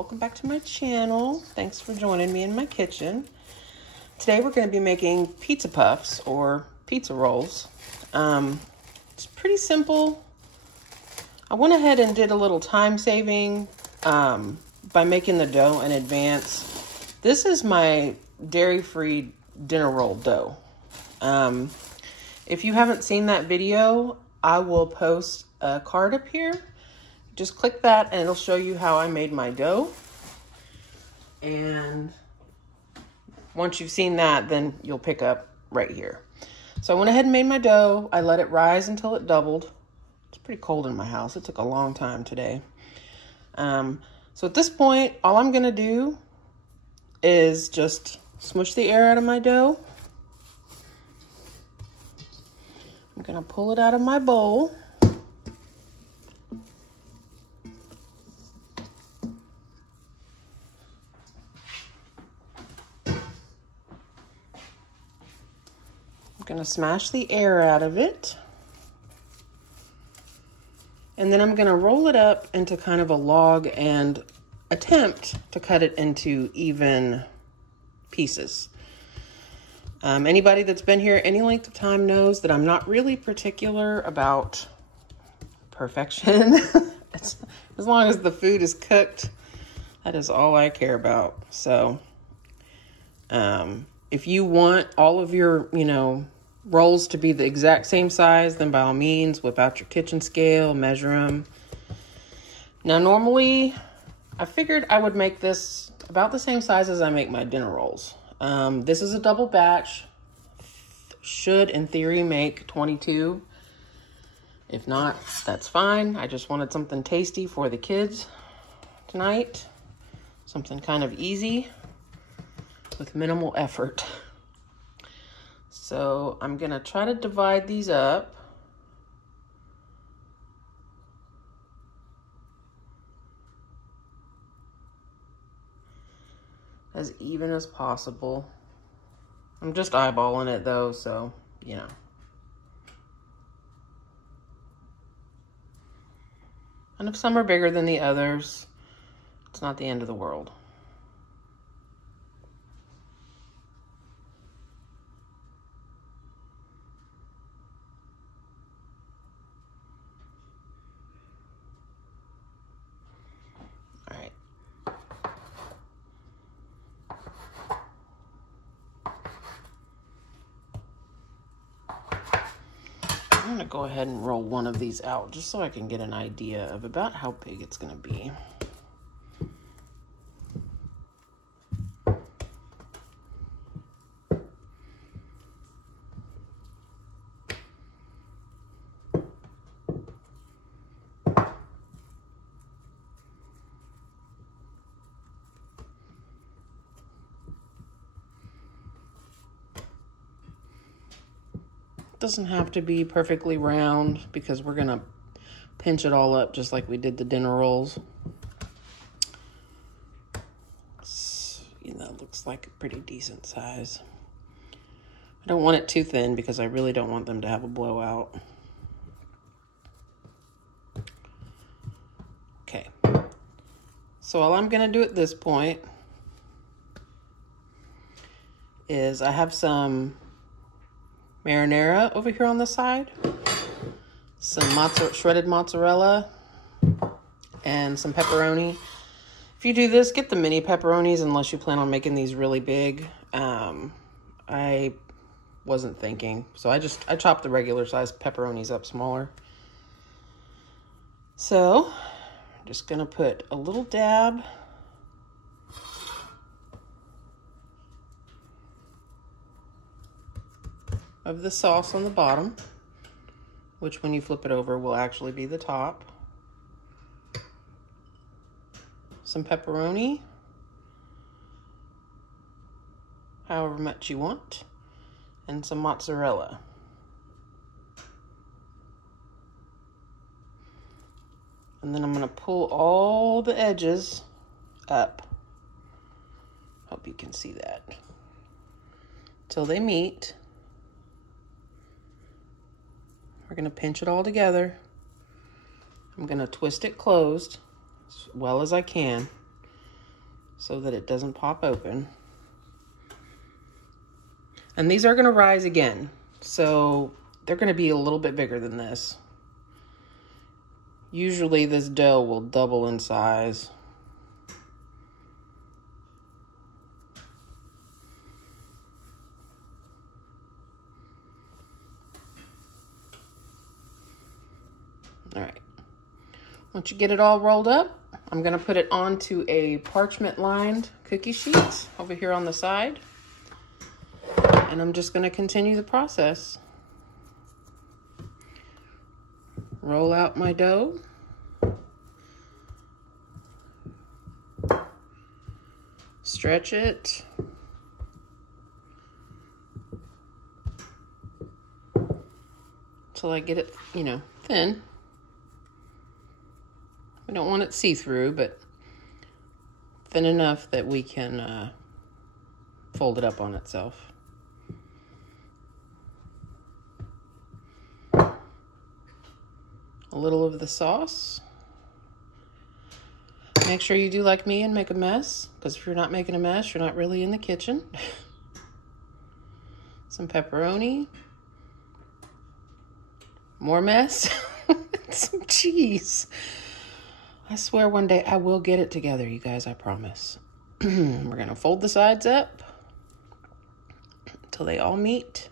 welcome back to my channel. Thanks for joining me in my kitchen. Today we're going to be making pizza puffs or pizza rolls. It's pretty simple. I went ahead and did a little time saving by making the dough in advance. This is my dairy-free dinner roll dough. If you haven't seen that video, I will post a card up here. Just click that and it'll show you how I made my dough. And once you've seen that, then you'll pick up right here. So I went ahead and made my dough. I let it rise until it doubled. It's pretty cold in my house. It took a long time today. So at this point, all I'm gonna do is just smush the air out of my dough. I'm gonna pull it out of my bowl. I'm gonna smash the air out of it. And then I'm gonna roll it up into kind of a log and attempt to cut it into even pieces. Anybody that's been here any length of time knows that I'm not really particular about perfection. As long as the food is cooked, that is all I care about. So if you want all of your, rolls to be the exact same size, then by all means, whip out your kitchen scale, measure them. Now, normally, I figured I would make this about the same size as I make my dinner rolls. This is a double batch. Should, in theory, make 22. If not, that's fine. I just wanted something tasty for the kids tonight. Something kind of easy with minimal effort. So I'm gonna try to divide these up. As even as possible. I'm just eyeballing it though, so, And if some are bigger than the others, it's not the end of the world. I'm gonna go ahead and roll one of these out just so I can get an idea of about how big it's gonna be. Doesn't have to be perfectly round because we're gonna pinch it all up just like we did the dinner rolls. It looks like a pretty decent size. I don't want it too thin because I really don't want them to have a blowout. Okay, so all I'm gonna do at this point is I have some marinara over here on the side, some shredded mozzarella, and some pepperoni. If you do this, get the mini pepperonis unless you plan on making these really big. I wasn't thinking, so I chopped the regular size pepperonis up smaller. So I'm just gonna put a little dab of the sauce on the bottom, which when you flip it over will actually be the top. Some pepperoni, however much you want, and some mozzarella. And then I'm gonna pull all the edges up. Hope you can see that. Till they meet. We're gonna pinch it all together. I'm gonna twist it closed as well as I can. so that it doesn't pop open. And these are going to rise again, so they're going to be a little bit bigger than this. Usually this dough will double in size. All right. Once you get it all rolled up, I'm going to put it onto a parchment-lined cookie sheet over here on the side. And I'm just going to continue the process. Roll out my dough. Stretch it. Till I get it, you know, thin. We don't want it see-through, but thin enough that we can fold it up on itself. A little of the sauce. Make sure you do like me and make a mess, because if you're not making a mess, you're not really in the kitchen. Some pepperoni. More mess. Some cheese. I swear one day I will get it together, you guys, I promise. We're going to fold the sides up until they all meet.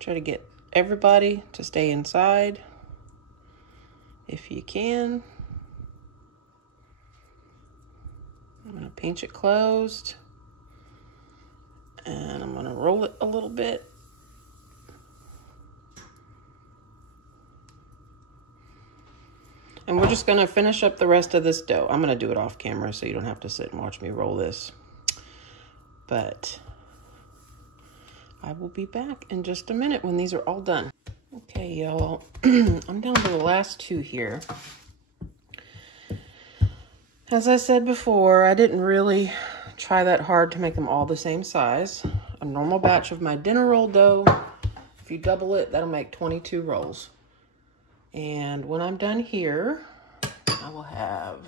Try to get everybody to stay inside if you can. I'm going to pinch it closed, and I'm going to roll it a little bit. And we're just going to finish up the rest of this dough. I'm going to do it off camera so you don't have to sit and watch me roll this. But I will be back in just a minute when these are all done. Okay, y'all. I'm down to the last two here. As I said before, I didn't really try that hard to make them all the same size. A normal batch of my dinner roll dough, if you double it, that'll make 22 rolls. And when I'm done here, I will have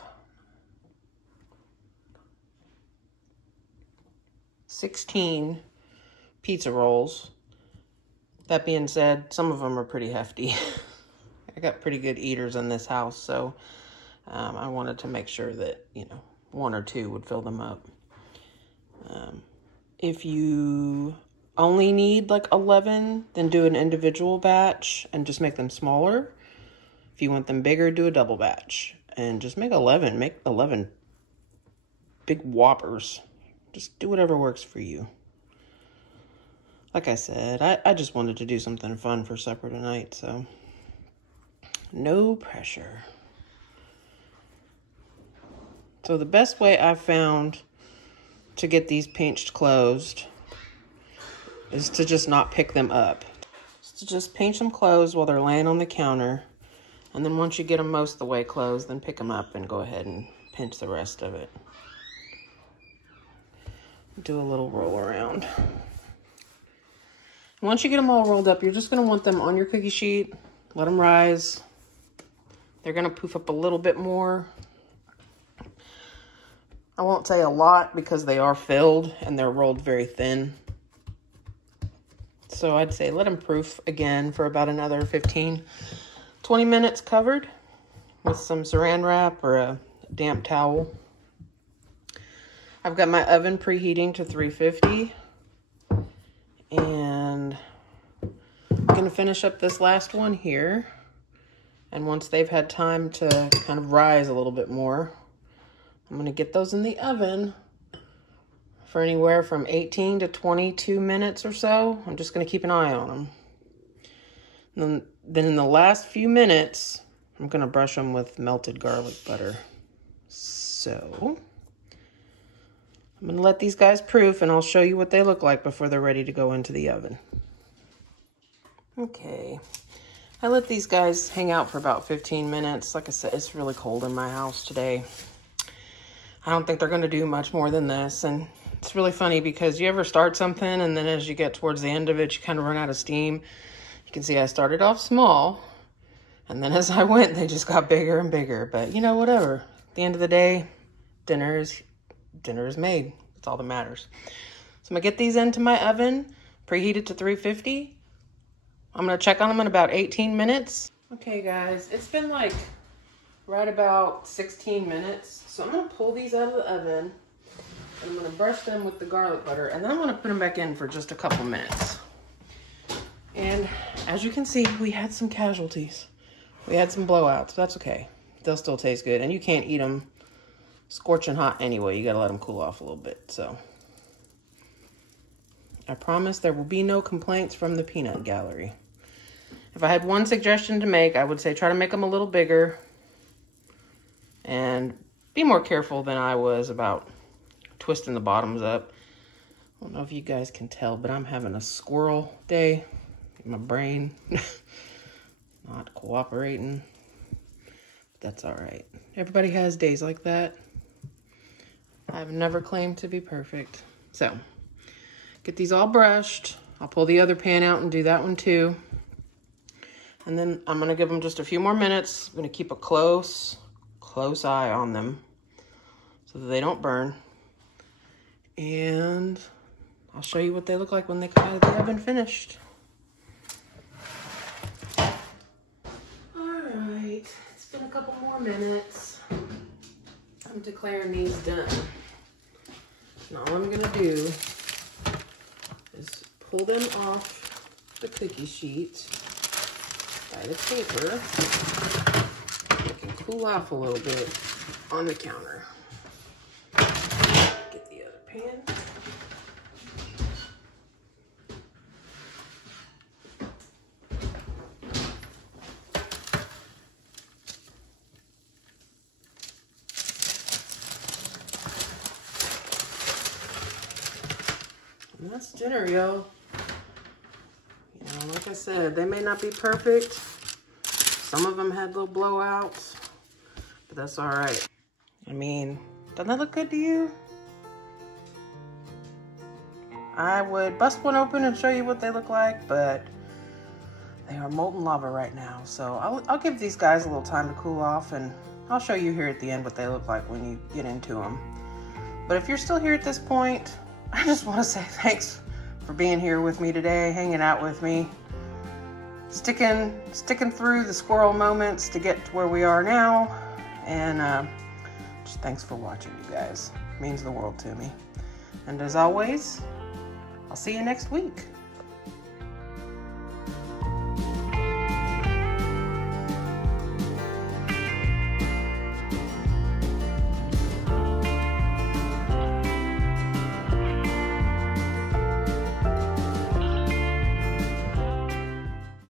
16 pizza rolls. That being said, some of them are pretty hefty. I got pretty good eaters in this house, so I wanted to make sure that, you know, one or two would fill them up. If you only need like 11, then do an individual batch and just make them smaller. If you want them bigger, do a double batch and just make 11. Make 11 big whoppers. Just do whatever works for you. Like I said, I just wanted to do something fun for supper tonight, so no pressure. So the best way I've found to get these pinched closed is to just not pick them up. To just pinch them closed while they're laying on the counter. And then once you get them most of the way closed, then pick them up and go ahead and pinch the rest of it. Do a little roll around. Once you get them all rolled up, you're just going to want them on your cookie sheet. Let them rise. They're going to poof up a little bit more. I won't say a lot because they are filled and they're rolled very thin. So I'd say let them proof again for about another 15, 20 minutes covered with some saran wrap or a damp towel. I've got my oven preheating to 350. And I'm going to finish up this last one here. And once they've had time to kind of rise a little bit more, I'm going to get those in the oven for anywhere from 18 to 22 minutes or so. I'm just going to keep an eye on them. And then in the last few minutes, I'm going to brush them with melted garlic butter. So I'm going to let these guys proof, and I'll show you what they look like before they're ready to go into the oven. Okay, I let these guys hang out for about 15 minutes. Like I said, it's really cold in my house today. I don't think they're going to do much more than this, and it's really funny because you ever start something, and then as you get towards the end of it, you kind of run out of steam. You can see I started off small, and then as I went, they just got bigger and bigger. But, you know, whatever. At the end of the day, dinner is dinner is made. That's all that matters. So I'm gonna get these into my oven, preheated to 350. I'm gonna check on them in about 18 minutes. Okay guys, it's been like right about 16 minutes. So I'm gonna pull these out of the oven and I'm gonna brush them with the garlic butter and then I'm gonna put them back in for just a couple minutes. And as you can see, we had some casualties. We had some blowouts. That's okay. They'll still taste good. And you can't eat them scorching hot anyway. You gotta let them cool off a little bit. So I promise there will be no complaints from the peanut gallery. If I had one suggestion to make, I would say try to make them a little bigger and be more careful than I was about twisting the bottoms up. I don't know if you guys can tell, but I'm having a squirrel day. My brain not cooperating, but that's all right. Everybody has days like that. I've never claimed to be perfect. So get these all brushed. I'll pull the other pan out and do that one too. And then I'm gonna give them just a few more minutes. I'm gonna keep a close eye on them so that they don't burn. And I'll show you what they look like when they come out of the oven finished. It's been a couple more minutes. I'm declaring these done. And all I'm gonna do is pull them off the cookie sheet by the paper. They can cool off a little bit on the counter. Get the other pan. And that's dinner, yo. You know, like I said, they may not be perfect. Some of them had little blowouts, but that's all right. I mean, doesn't that look good to you? I would bust one open and show you what they look like, but they are molten lava right now. So I'll give these guys a little time to cool off, and I'll show you here at the end what they look like when you get into them. But if you're still here at this point, I just want to say thanks for being here with me today, hanging out with me, sticking through the squirrel moments to get to where we are now. And just thanks for watching, you guys. It means the world to me. And as always, I'll see you next week.